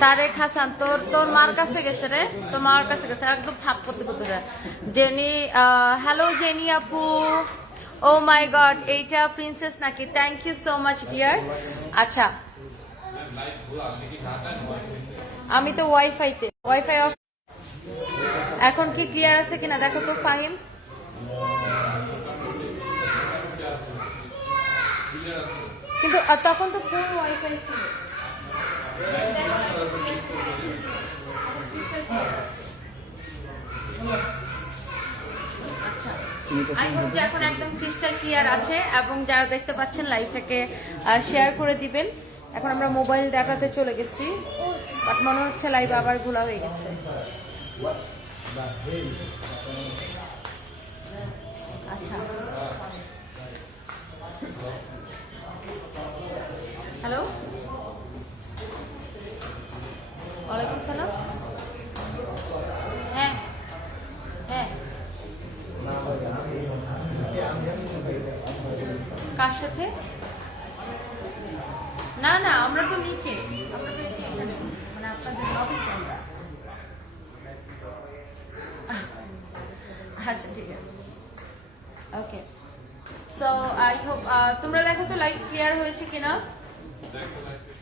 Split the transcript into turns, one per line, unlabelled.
তারেক হাসান, তোর তোর মার কাছে গেছে রে? তোর মার কাছে গেছে একদম থাপ করতে করতে জেনি হ্যালো জেনি আপু। ও মাই গড এইটা প্রিন্সেস নাকি? Thank you so much dear আচ্ছা আমি তো ওয়াইফাইতে ওয়াইফাই অফ এখন কি ক্লিয়ার আছে কিনা? দেখো তো ফাহিম কিন্তু তখন তো ফুল ওয়াইফাই ছিল। হোপ যে এখন একদম ক্রিস্টাল ক্লিয়ার আছে এবং যারা দেখতে পাচ্ছেন লাইভটাকে শেয়ার করে দিবেন। এখন আমরা মোবাইল ডাটাতে চলে গেছি। বাট মনে হচ্ছে লাইভ আবার ঘোলা হয়ে গেছে। আচ্ছা। হ্যালো? ওয়ালাইকুম সালাম। হ্যাঁ হ্যাঁ। কার সাথে? না না, আমরা তো নিচে। আমরা। মানে আপনাদের আচ্ছা ঠিক আছে। ওকে সো আই হোপ তোমরা দেখো তো লাইট ক্লিয়ার হয়েছে কিনা? Is that correct?